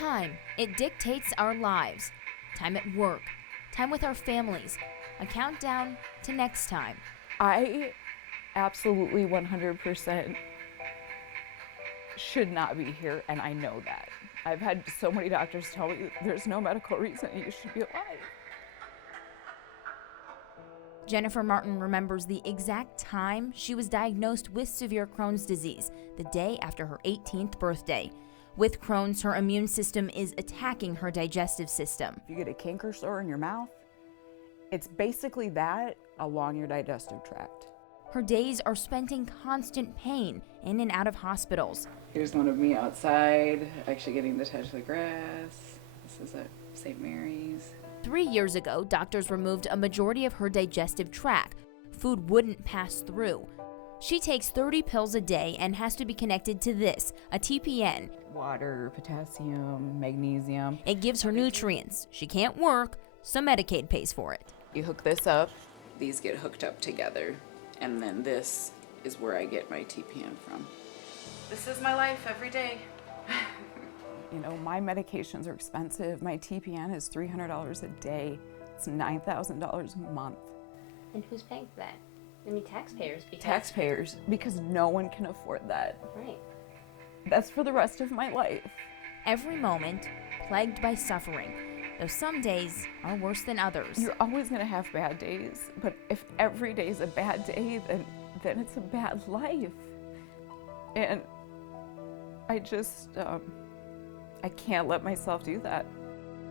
time, it dictates our lives. Time at work, time with our families, a countdown to next time. I absolutely 100% should not be here, and I know that. I've had so many doctors tell me there's no medical reason you should be alive. Jennifer Martin remembers the exact time she was diagnosed with severe Crohn's disease, the day after her 18th birthday. With Crohn's, her immune system is attacking her digestive system. If you get a canker sore in your mouth, it's basically that along your digestive tract. Her days are spent in constant pain, in and out of hospitals. Here's one of me outside, actually getting to touch the grass. This is at St. Mary's. 3 years ago, doctors removed a majority of her digestive tract. Food wouldn't pass through. She takes 30 pills a day and has to be connected to this, a TPN. Water, potassium, magnesium. It gives her nutrients. She can't work, so Medicaid pays for it. You hook this up, these get hooked up together, and then this is where I get my TPN from. This is my life every day. You know, my medications are expensive. My TPN is $300 a day. It's $9,000 a month. And who's paying for that? I mean, taxpayers. Taxpayers, because no one can afford that. Right. That's for the rest of my life. Every moment plagued by suffering, though some days are worse than others. You're always gonna have bad days, but if every day is a bad day, then it's a bad life. And I just, I can't let myself do that.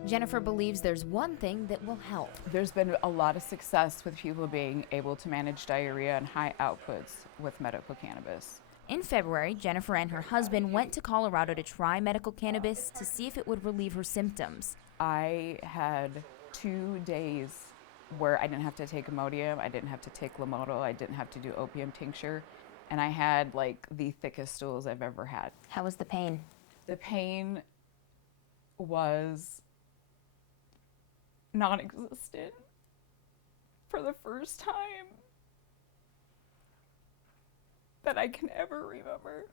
Jennifer believes there's one thing that will help. There's been a lot of success with people being able to manage diarrhea and high outputs with medical cannabis. In February, Jennifer and her husband went to Colorado to try medical cannabis to see if it would relieve her symptoms. I had 2 days where I didn't have to take Imodium, I didn't have to take Lomotil, I didn't have to do opium tincture, and I had like the thickest stools I've ever had. How was the pain? The pain was non-existent for the first time that I can ever remember.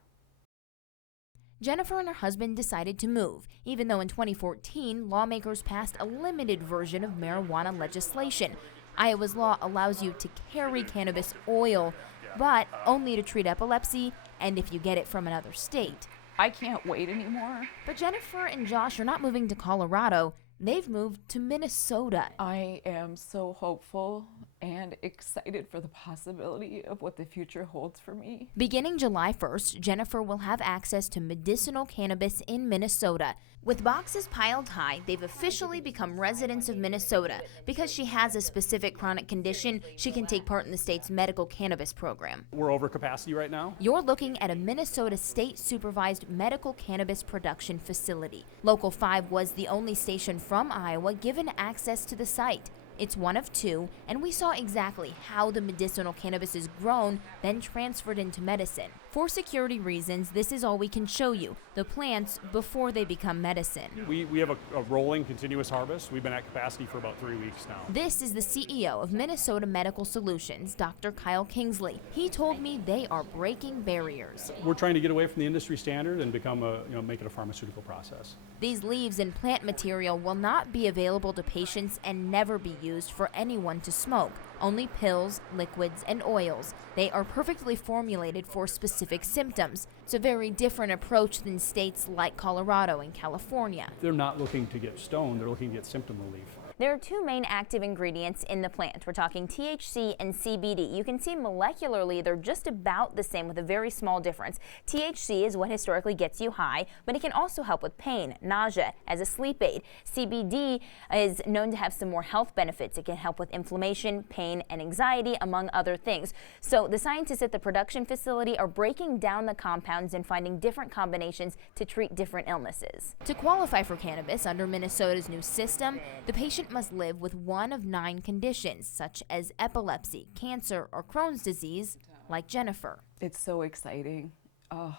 Jennifer and her husband decided to move, even though in 2014, lawmakers passed a limited version of marijuana legislation. Iowa's law allows you to carry cannabis oil, but only to treat epilepsy and if you get it from another state. I can't wait anymore. But Jennifer and Josh are not moving to Colorado. They've moved to Minnesota. I am so hopeful and excited for the possibility of what the future holds for me. Beginning July 1st, Jennifer will have access to medicinal cannabis in Minnesota. With boxes piled high, they've officially become residents of Minnesota. Because she has a specific chronic condition, she can take part in the state's medical cannabis program. We're over capacity right now. You're looking at a Minnesota state-supervised medical cannabis production facility. Local 5 was the only station from Iowa given access to the site. It's one of 2, and we saw exactly how the medicinal cannabis is grown, then transferred into medicine. For security reasons, this is all we can show you, the plants before they become medicine. We have a rolling continuous harvest. We've been at capacity for about 3 weeks now. This is the CEO of Minnesota Medical Solutions, Dr. Kyle Kingsley. He told me they are breaking barriers. We're trying to get away from the industry standard and become make it a pharmaceutical process. These leaves and plant material will not be available to patients and never be used for anyone to smoke. Only pills, liquids, and oils. They are perfectly formulated for specific symptoms. It's a very different approach than states like Colorado and California. They're not looking to get stoned, they're looking to get symptom relief. There are 2 main active ingredients in the plant. We're talking THC and CBD. You can see molecularly they're just about the same with a very small difference. THC is what historically gets you high, but it can also help with pain, nausea, as a sleep aid. CBD is known to have some more health benefits. It can help with inflammation, pain, and anxiety, among other things. So the scientists at the production facility are breaking down the compounds and finding different combinations to treat different illnesses. To qualify for cannabis under Minnesota's new system, the patient must live with one of 9 conditions, such as epilepsy, cancer, or Crohn's disease, like Jennifer. It's so exciting. Oh,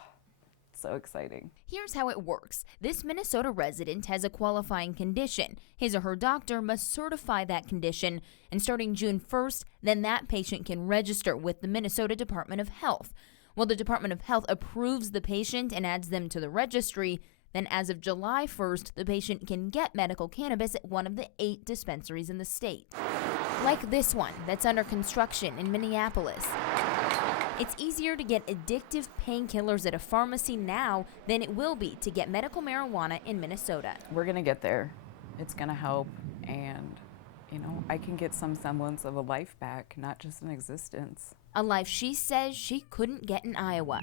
so exciting. Here's how it works. This Minnesota resident has a qualifying condition. His or her doctor must certify that condition, and starting June 1st, then that patient can register with the Minnesota Department of Health. Well, the Department of Health approves the patient and adds them to the registry. Then as of July 1st, the patient can get medical cannabis at one of the 8 dispensaries in the state. Like this one that's under construction in Minneapolis. It's easier to get addictive painkillers at a pharmacy now than it will be to get medical marijuana in Minnesota. We're gonna get there. It's gonna help, and I can get some semblance of a life back, not just an existence. A life she says she couldn't get in Iowa.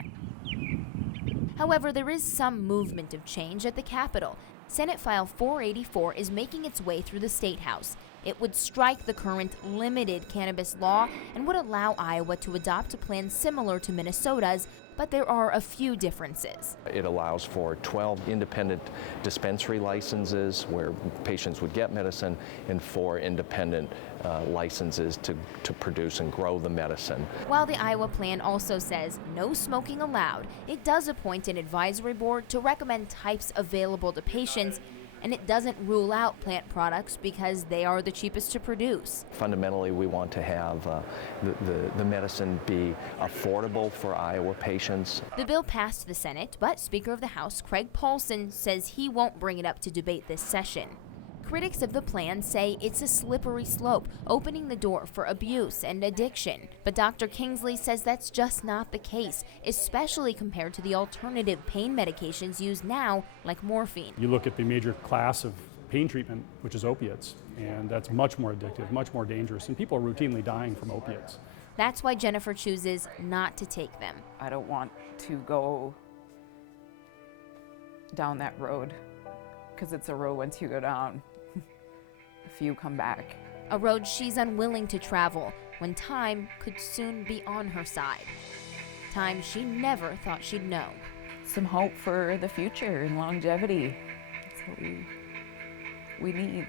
However, there is some movement of change at the Capitol. Senate File 484 is making its way through the State House. It would strike the current limited cannabis law and would allow Iowa to adopt a plan similar to Minnesota's, but there are a few differences. It allows for 12 independent dispensary licenses where patients would get medicine, and 4 independent licenses to produce and grow the medicine. While the Iowa plan also says no smoking allowed, it does appoint an advisory board to recommend types available to patients, and it doesn't rule out plant products because they are the cheapest to produce. Fundamentally, we want to have the medicine be affordable for Iowa patients. The bill passed the Senate, but Speaker of the House Craig Paulson says he won't bring it up to debate this session. Critics of the plan say it's a slippery slope, opening the door for abuse and addiction. But Dr. Kingsley says that's just not the case, especially compared to the alternative pain medications used now, like morphine. You look at the major class of pain treatment, which is opiates, and that's much more addictive, much more dangerous, and people are routinely dying from opiates. That's why Jennifer chooses not to take them. I don't want to go down that road, because it's a road once you go down, few come back. A road she's unwilling to travel when time could soon be on her side. Time she never thought she'd know. Some hope for the future and longevity. That's what we need.